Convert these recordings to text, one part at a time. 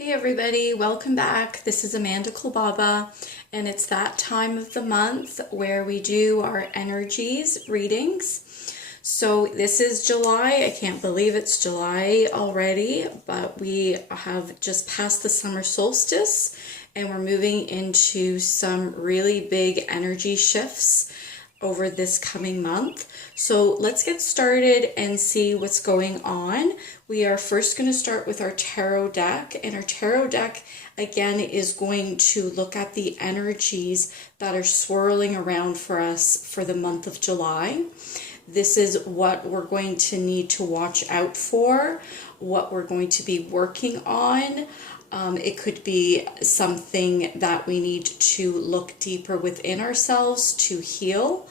Hey everybody, welcome back. This is Amanda Kulbaba, and it's that time of the month where we do our energies readings. So this is July. I can't believe it's July already, but we have just passed the summer solstice and we're moving into some really big energy shifts over this coming month. So let's get started and see what's going on. We are first going to start with our tarot deck, and our tarot deck again is going to look at the energies that are swirling around for us for the month of July. This is what we're going to need to watch out for, what we're going to be working on. It could be something that we need to look deeper within ourselves to heal,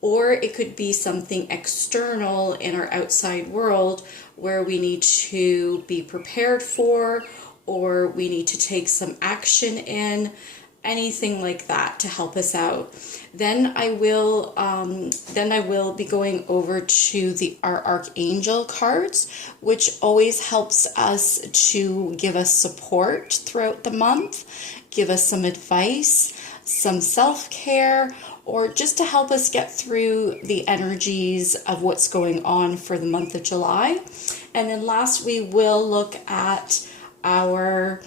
or it could be something external in our outside world where we need to be prepared for, or we need to take some action in, anything like that to help us out. Then I will be going over to our Archangel cards, which always helps us to give us support throughout the month, give us some advice, some self-care, or just to help us get through the energies of what's going on for the month of July. And then last, we will look at our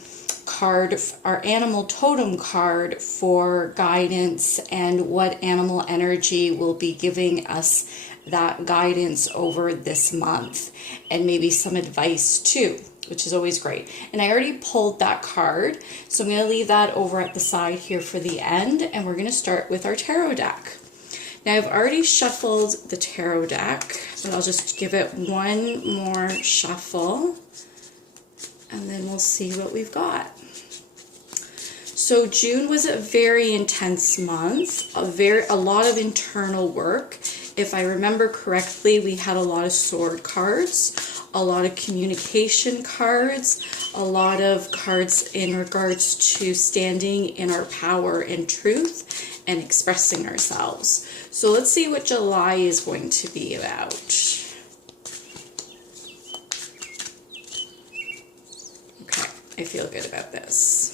card, our animal totem card, for guidance and what animal energy will be giving us that guidance over this month, and maybe some advice too, which is always great. And I already pulled that card, so I'm going to leave that over at the side here for the end, and we're going to start with our tarot deck. Now I've already shuffled the tarot deck, but I'll just give it one more shuffle and then we'll see what we've got. So June was a very intense month, a lot of internal work. If I remember correctly, we had a lot of sword cards, a lot of communication cards, a lot of cards in regards to standing in our power and truth and expressing ourselves. So let's see what July is going to be about. Okay, I feel good about this.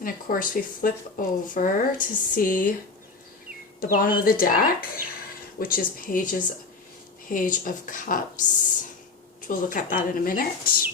And of course we flip over to see the bottom of the deck, which is Page of Cups. We'll look at that in a minute.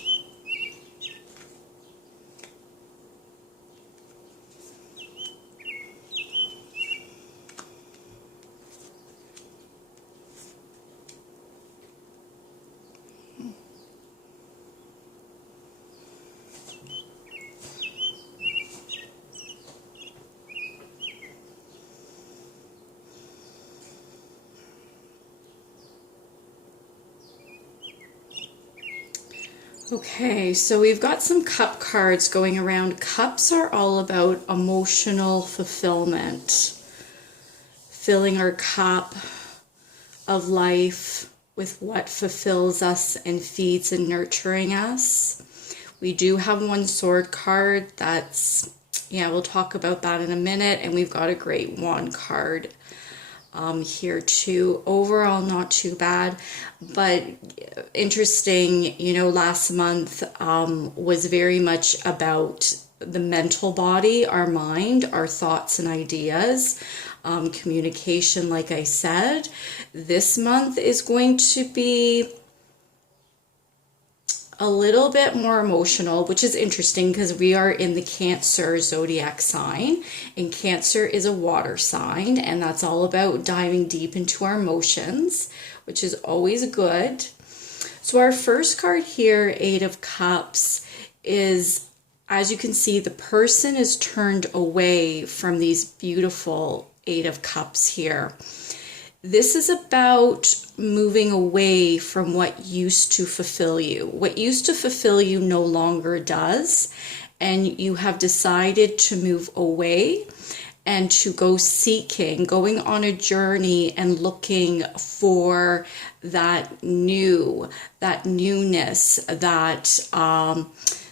Okay, so we've got some cup cards going around. Cups are all about emotional fulfillment, filling our cup of life with what fulfills us and feeds and nurturing us. We do have one sword card that's, we'll talk about that in a minute, and we've got a great wand card here too. Overall, not too bad, but interesting. Last month was very much about the mental body, our mind, our thoughts and ideas, communication, like I said. This month is going to be a little bit more emotional, which is interesting because we are in the Cancer zodiac sign, and Cancer is a water sign, and that's all about diving deep into our emotions, which is always good. So our first card here, Eight of Cups, is, as you can see, the person is turned away from these beautiful Eight of Cups here. This is about moving away from what used to fulfill you. What used to fulfill you no longer does, and you have decided to move away and to go seeking, going on a journey and looking for that newness, that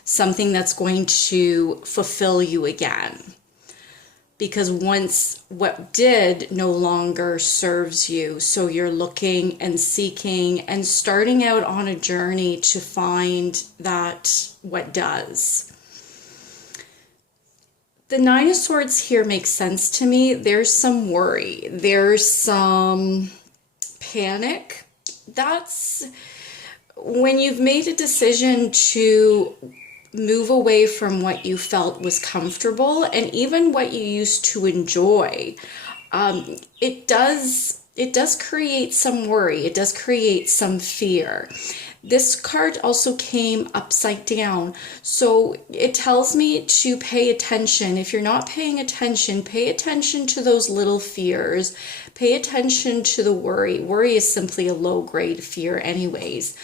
something that's going to fulfill you again. because once what did no longer serves you. So you're looking and seeking and starting out on a journey to find that what does. The Nine of Swords here makes sense to me. There's some worry. There's some panic. That's when you've made a decision to move away from what you felt was comfortable and even what you used to enjoy. It does create some worry. It does create some fear. This card also came upside down, so it tells me to pay attention. If you're not paying attention, pay attention to those little fears. Pay attention to the worry. Worry is simply a low-grade fear anyways.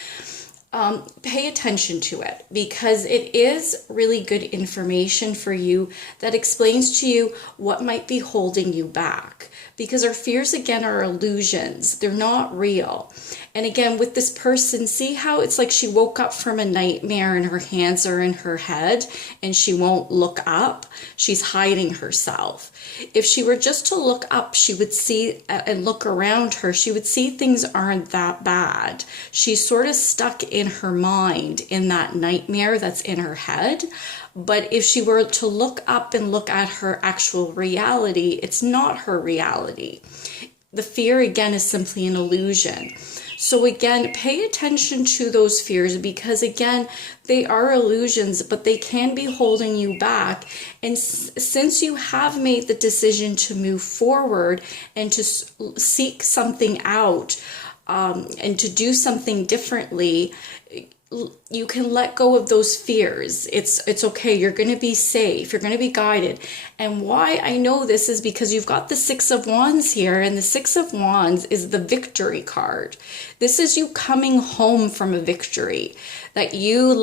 Pay attention to it, because it is really good information for you that explains to you what might be holding you back. Because our fears, again, are illusions. They're not real. And again, with this person, see how it's like she woke up from a nightmare and her hands are in her head and she won't look up? She's hiding herself. If she were just to look up, she would see and look around her. She would see things aren't that bad. She's sort of stuck in her mind in that nightmare that's in her head. But if she were to look up and look at her actual reality, it's not her reality. The fear, again, is simply an illusion. So again, pay attention to those fears, because again, they are illusions, but they can be holding you back. And since you have made the decision to move forward and to seek something out, and to do something differently, you can let go of those fears. It's okay. You're going to be safe. You're going to be guided. And why I know this is because you've got the Six of Wands here, and the Six of Wands is the victory card. This is you coming home from a victory, that you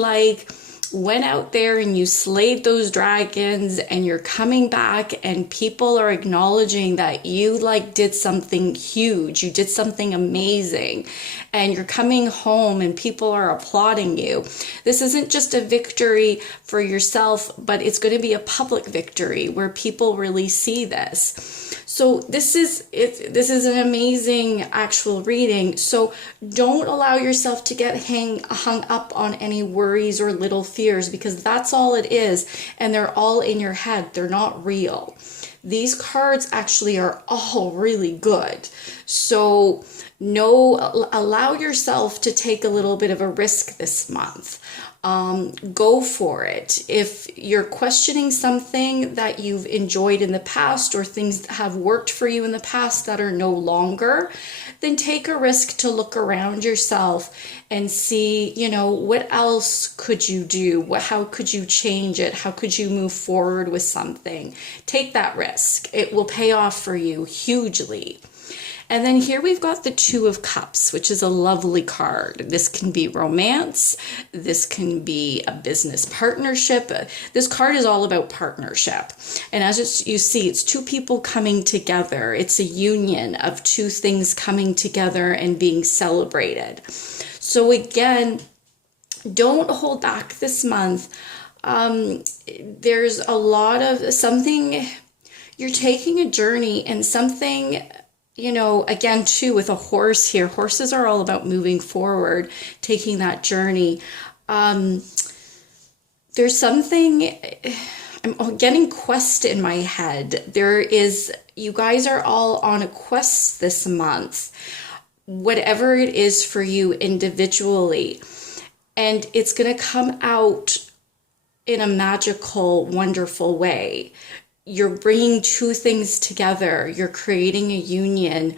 went out there and you slayed those dragons, and you're coming back and people are acknowledging that you did something huge. You did something amazing, and you're coming home and people are applauding you. This isn't just a victory for yourself, but it's going to be a public victory where people really see this. So this is an amazing actual reading. So don't allow yourself to get hung up on any worries or little fears, because that's all it is. And they're all in your head. They're not real. These cards actually are all really good. So allow yourself to take a little bit of a risk this month. Go for it. If you're questioning something that you've enjoyed in the past, or things that have worked for you in the past that are no longer, then take a risk to look around yourself and see, what else could you do? How could you change it? How could you move forward with something? Take that risk. It will pay off for you hugely. And then here we've got the Two of Cups, which is a lovely card. This can be romance. This can be a business partnership. This card is all about partnership. And as you see, it's two people coming together. It's a union of two things coming together and being celebrated. So again, don't hold back this month. There's a lot of something, you're taking a journey, and something, again, too, with a horse here, horses are all about moving forward, taking that journey. There's something, I'm getting quest in my head. You guys are all on a quest this month, whatever it is for you individually. And it's going to come out in a magical, wonderful way. You're bringing two things together. You're creating a union.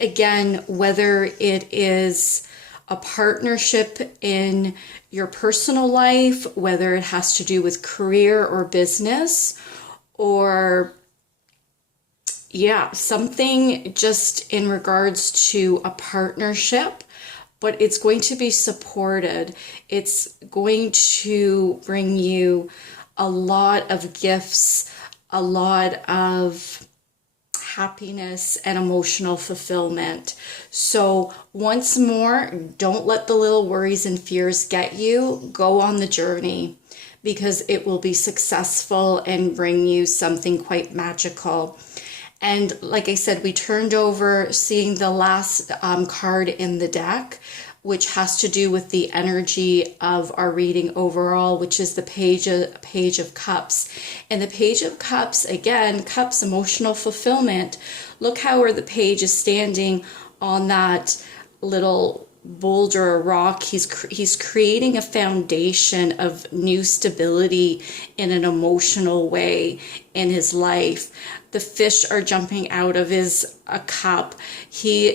Again, whether it is a partnership in your personal life, whether it has to do with career or business, or something just in regards to a partnership, but it's going to be supported. It's going to bring you a lot of gifts, a lot of happiness and emotional fulfillment. So once more, don't let the little worries and fears get you. Go on the journey, because it will be successful and bring you something quite magical. And like I said, we turned over seeing the last card in the deck, which has to do with the energy of our reading overall, which is the Page of Cups. And the Page of Cups, again, Cups, emotional fulfillment. Look how the page is standing on that little boulder or rock. He's creating a foundation of new stability in an emotional way in his life. The fish are jumping out of his cup. He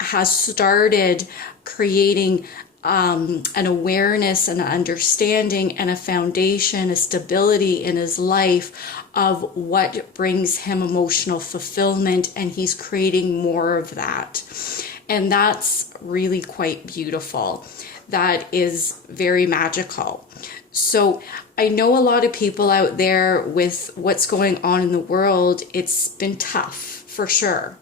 has started creating an awareness and an understanding and a foundation, a stability in his life of what brings him emotional fulfillment, and he's creating more of that. And that's really quite beautiful. That is very magical. So I know a lot of people out there with what's going on in the world, it's been tough for sure.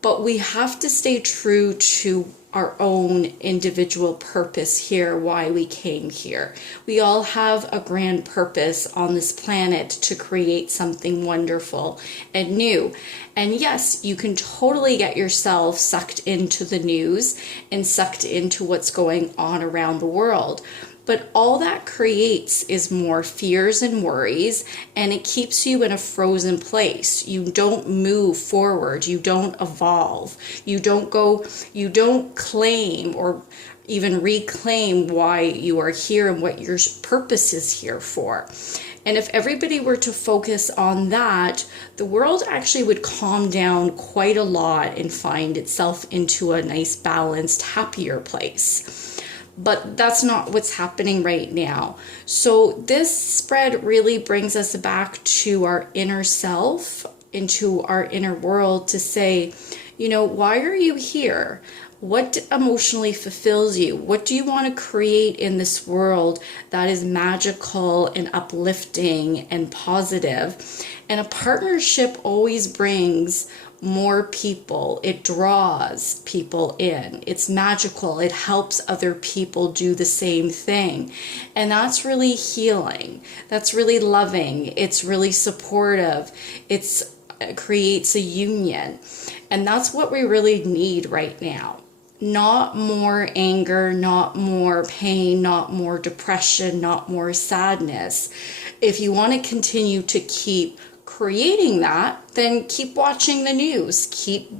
But we have to stay true to our own individual purpose here, why we came here. We all have a grand purpose on this planet to create something wonderful and new. And yes, you can totally get yourself sucked into the news and sucked into what's going on around the world. But all that creates is more fears and worries, and it keeps you in a frozen place. You don't move forward. You don't evolve. You don't claim or even reclaim why you are here and what your purpose is here for. And if everybody were to focus on that, the world actually would calm down quite a lot and find itself into a nice, balanced, happier place. But that's not what's happening right now. So this spread really brings us back to our inner self, into our inner world, to say, why are you here? What emotionally fulfills you? What do you want to create in this world that is magical and uplifting and positive? And a partnership always brings more people. It draws people in. It's magical. It helps other people do the same thing. And that's really healing. That's really loving. It's really supportive. It creates a union. And that's what we really need right now. Not more anger, not more pain, not more depression, not more sadness. If you want to continue to keep creating that, then keep watching the news, keep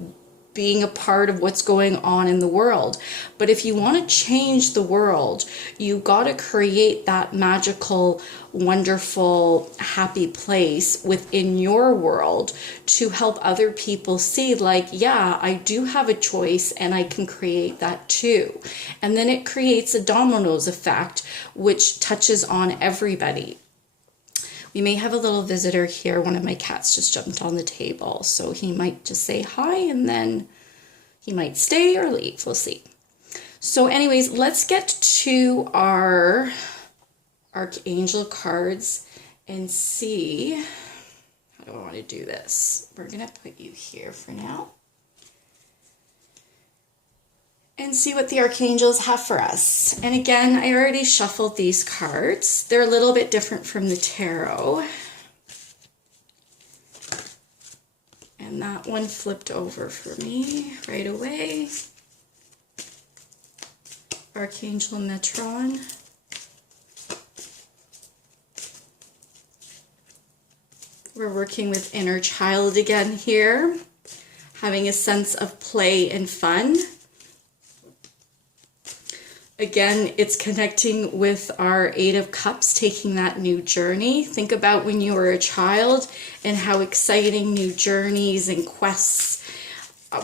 being a part of what's going on in the world. But if you want to change the world, you got to create that magical, wonderful, happy place within your world to help other people see, like, yeah, I do have a choice and I can create that too. And then it creates a dominoes effect, which touches on everybody. We may have a little visitor here. One of my cats just jumped on the table, so he might just say hi and then he might stay or leave. We'll see. So anyways, let's get to our Archangel cards and see. How do I want to do this? We're going to put you here for now. And see what the Archangels have for us. And again, I already shuffled these cards. They're a little bit different from the tarot. And that one flipped over for me right away. Archangel Metron. We're working with inner child again here. Having a sense of play and fun. Again, it's connecting with our Eight of Cups, taking that new journey. Think about when you were a child and how exciting new journeys and quests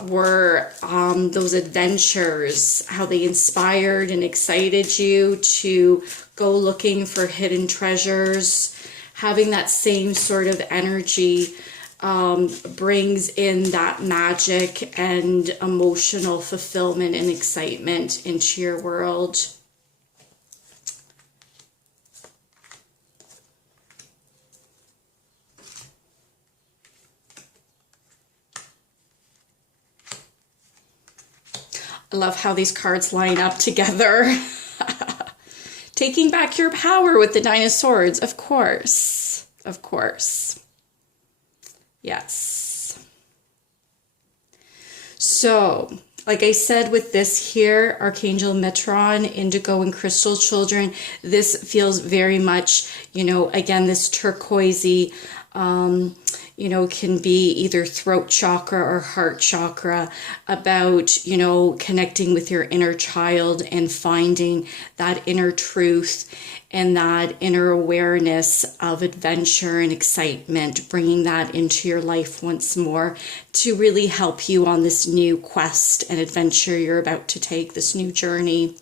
were, those adventures, how they inspired and excited you to go looking for hidden treasures. Having that same sort of energy brings in that magic and emotional fulfillment and excitement into your world. I love how these cards line up together. Taking back your power with the Nine of Swords, of course. Of course. Yes. So, like I said with this here, Archangel Metron, Indigo and Crystal Children, this feels very much, you know, again, this turquoisey, you know, can be either throat chakra or heart chakra, about, you know, connecting with your inner child and finding that inner truth and that inner awareness of adventure and excitement, bringing that into your life once more to really help you on this new quest and adventure you're about to take, this new journey.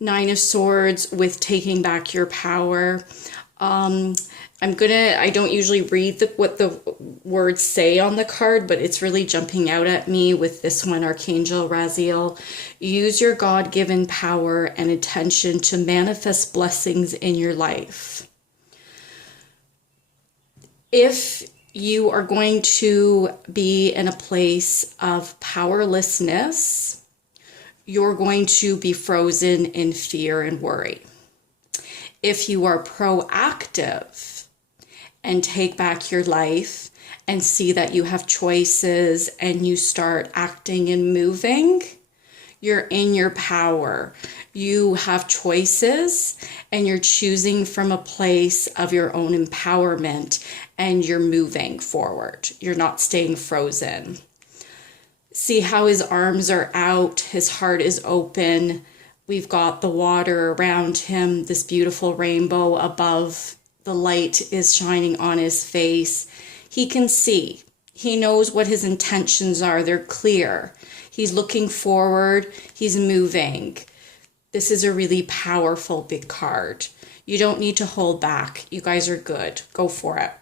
Nine of Swords with taking back your power. I don't usually read what the words say on the card, but it's really jumping out at me with this one, Archangel Raziel. Use your God-given power and attention to manifest blessings in your life. If you are going to be in a place of powerlessness, you're going to be frozen in fear and worry. If you are proactive and take back your life and see that you have choices and you start acting and moving, you're in your power. You have choices and you're choosing from a place of your own empowerment and you're moving forward. You're not staying frozen. See how his arms are out, his heart is open. We've got the water around him, this beautiful rainbow above. The light is shining on his face. He can see. He knows what his intentions are. They're clear. He's looking forward. He's moving. This is a really powerful big card. You don't need to hold back. You guys are good. Go for it.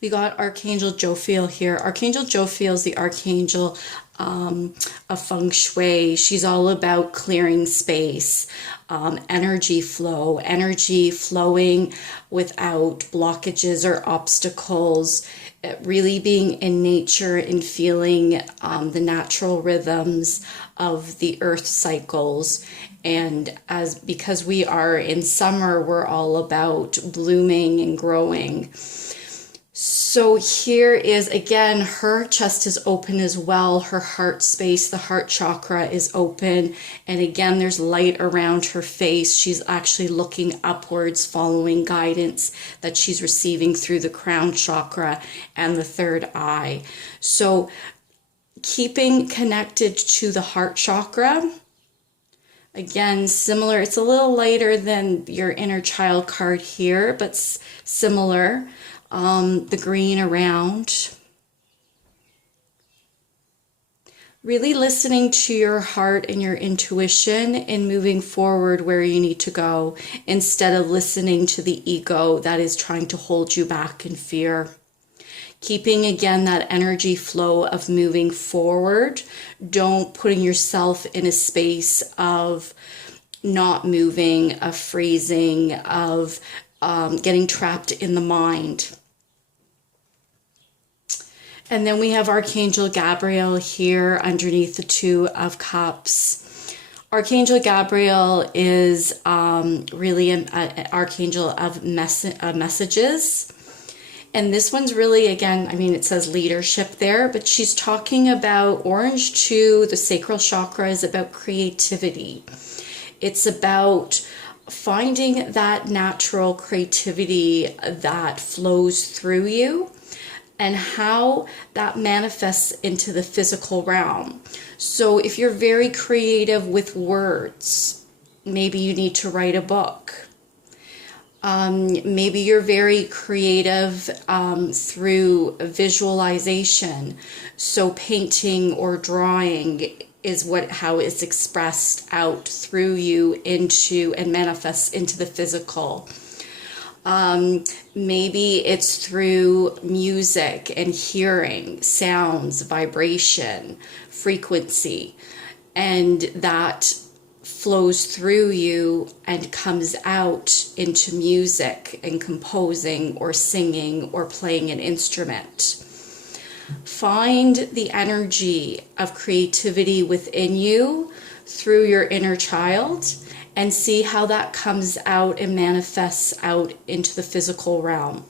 We got Archangel Jophiel here. Archangel Jophiel is the archangel of feng shui. She's all about clearing space, energy flow, energy flowing without blockages or obstacles, really being in nature and feeling the natural rhythms of the earth cycles. And because we are in summer, we're all about blooming and growing. So here is, again, her chest is open as well. Her heart space, the heart chakra is open. And again, there's light around her face. She's actually looking upwards, following guidance that she's receiving through the crown chakra and the third eye. So keeping connected to the heart chakra, again, similar. It's a little lighter than your inner child card here, but similar. The green around. Really listening to your heart and your intuition and moving forward where you need to go instead of listening to the ego that is trying to hold you back in fear. Keeping, again, that energy flow of moving forward. Don't putting yourself in a space of not moving, of freezing, of getting trapped in the mind. And then we have Archangel Gabriel here underneath the Two of Cups. Archangel Gabriel is really an archangel of messages. And this one's really, again, I mean, it says leadership there, but she's talking about orange 2, the sacral chakra, is about creativity. It's about finding that natural creativity that flows through you and how that manifests into the physical realm. So if you're very creative with words, maybe you need to write a book. Maybe you're very creative through visualization. So painting or drawing is how it's expressed out through you into and manifests into the physical. Maybe it's through music and hearing, sounds, vibration, frequency, and that flows through you and comes out into music and composing or singing or playing an instrument. Find the energy of creativity within you through your inner child and see how that comes out and manifests out into the physical realm.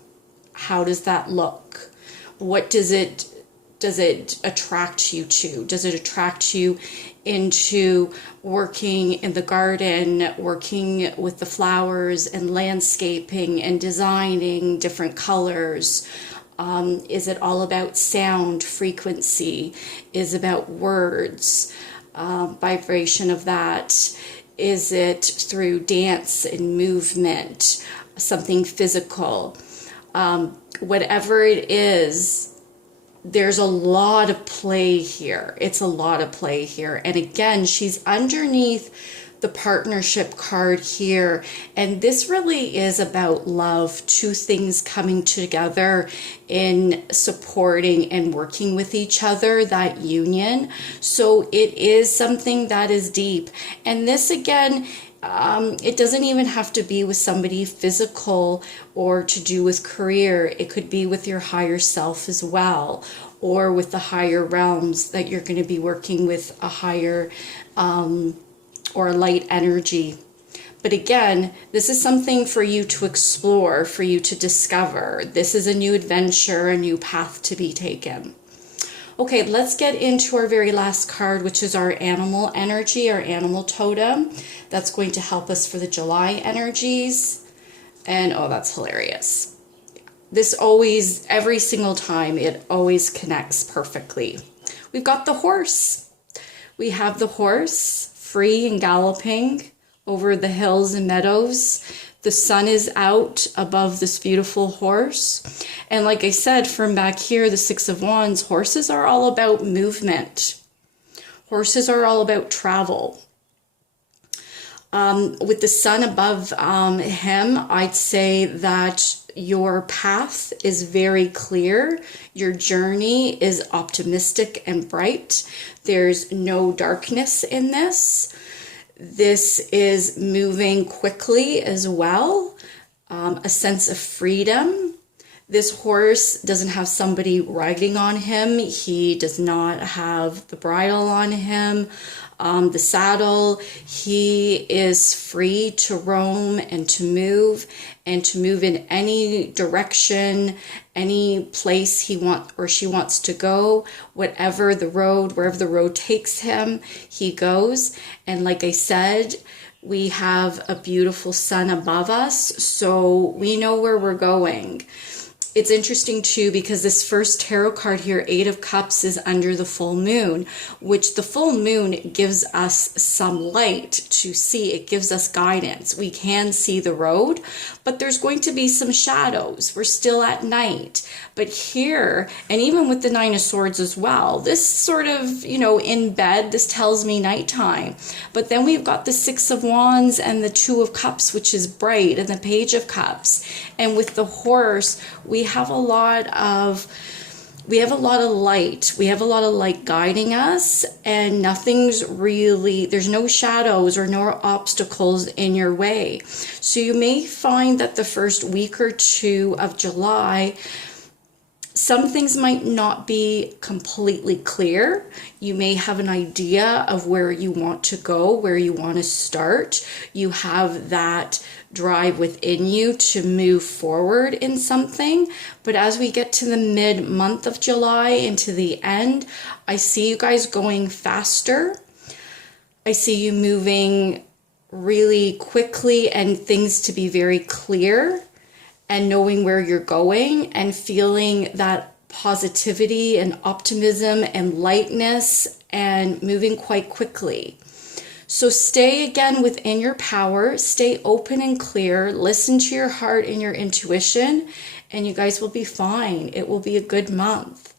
How does that look? What does it attract you to? Does it attract you into working in the garden, working with the flowers and landscaping and designing different colors? Is it all about sound, frequency? Is it about words, vibration of that? Is it through dance and movement, something physical? Whatever it is, there's a lot of play here. It's a lot of play here. And again, she's underneath the partnership card here. And this really is about love, two things coming together in supporting and working with each other, that union. So it is something that is deep. And this again, it doesn't even have to be with somebody physical or to do with career. It could be with your higher self as well, or with the higher realms that you're going to be working with a higher or a light energy. But again, this is something for you to explore, for you to discover. This is a new adventure, a new path to be taken. Okay, let's get into our very last card, which is our animal energy, our animal totem. That's going to help us for the July energies. And oh, that's hilarious. This always, every single time, it always connects perfectly. We've got the horse. We have the horse free and galloping over the hills and meadows. The sun is out above this beautiful horse. And like I said, from back here, the Six of Wands, horses are all about movement. Horses are all about travel. With the sun above him, I'd say that your path is very clear. Your journey is optimistic and bright. There's no darkness in this. This is moving quickly as well, a sense of freedom. This horse doesn't have somebody riding on him. He does not have the bridle on him, the saddle. He is free to roam and to move in any direction, any place he wants or she wants to go, wherever the road takes him, he goes. And like I said, we have a beautiful sun above us, so we know where we're going. It's interesting too, because this first tarot card here, Eight of Cups, is under the full moon, which the full moon gives us some light to see. It gives us guidance. We can see the road, but there's going to be some shadows. We're still at night. But here, and even with the Nine of Swords as well, this sort of, in bed, this tells me nighttime. But then we've got the Six of Wands and the Two of Cups, which is bright, and the Page of Cups. And with the horse, we have a lot of light. We have a lot of light guiding us, and there's no shadows or no obstacles in your way. So you may find that the first week or two of July, some things might not be completely clear. You may have an idea of where you want to go, where you want to start. You have that drive within you to move forward in something. But as we get to the mid-month of July into the end, I see you guys going faster. I see you moving really quickly and things to be very clear, and knowing where you're going and feeling that positivity and optimism and lightness and moving quite quickly. So stay again within your power, stay open and clear, listen to your heart and your intuition, and you guys will be fine. It will be a good month.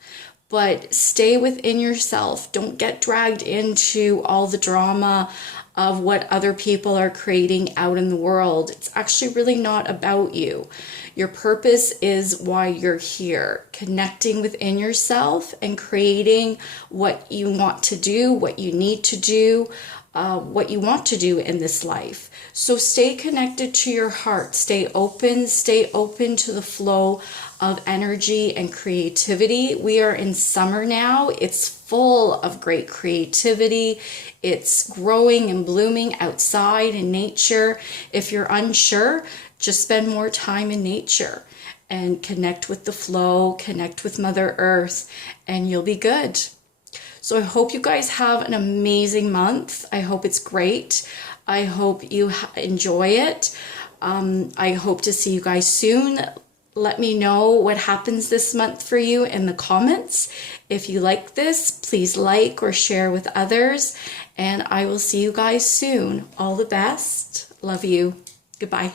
But stay within yourself. Don't get dragged into all the drama of what other people are creating out in the world. It's actually really not about you. Your purpose is why you're here, connecting within yourself and creating what you want to do, what you need to do, what you want to do in this life. So stay connected to your heart. Stay open to the flow of energy and creativity. We are in summer now. It's full of great creativity. It's growing and blooming outside in nature. If you're unsure, just spend more time in nature and connect with the flow, connect with Mother Earth, and you'll be good. So I hope you guys have an amazing month. I hope it's great. I hope you enjoy it. I hope to see you guys soon. Let me know what happens this month for you in the comments. If you like this, please like or share with others. And I will see you guys soon. All the best. Love you. Goodbye.